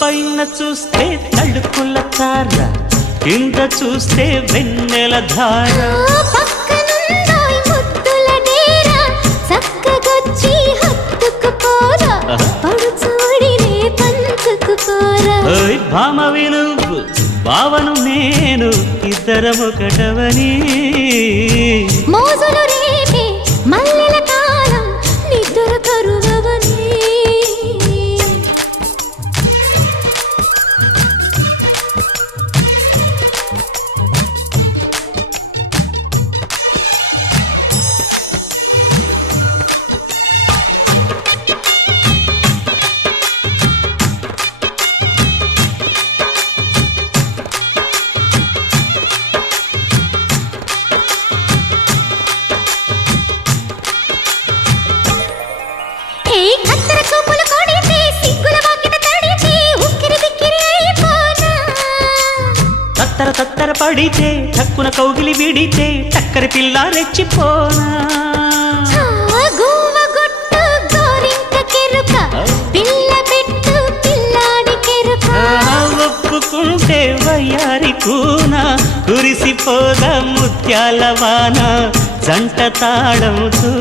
పైన చూస్తే తడుకుల తార, కింద చూస్తే వెన్నెల ధార. భామ విలువు భావను నేను ఇద్దరమొకటవని మోజులు రేపే మల్లెల కాలం నిద్ర కరువవని. తత్తర తత్తర పడితే టక్కున కౌగిలి విడితే టక్కరి పిల్ల రెచ్చిపోనా. ఒప్పుకుంటే వయ్యారి కూన కురిసిపోదా ముత్యాల వాన జంట తాళముతూ.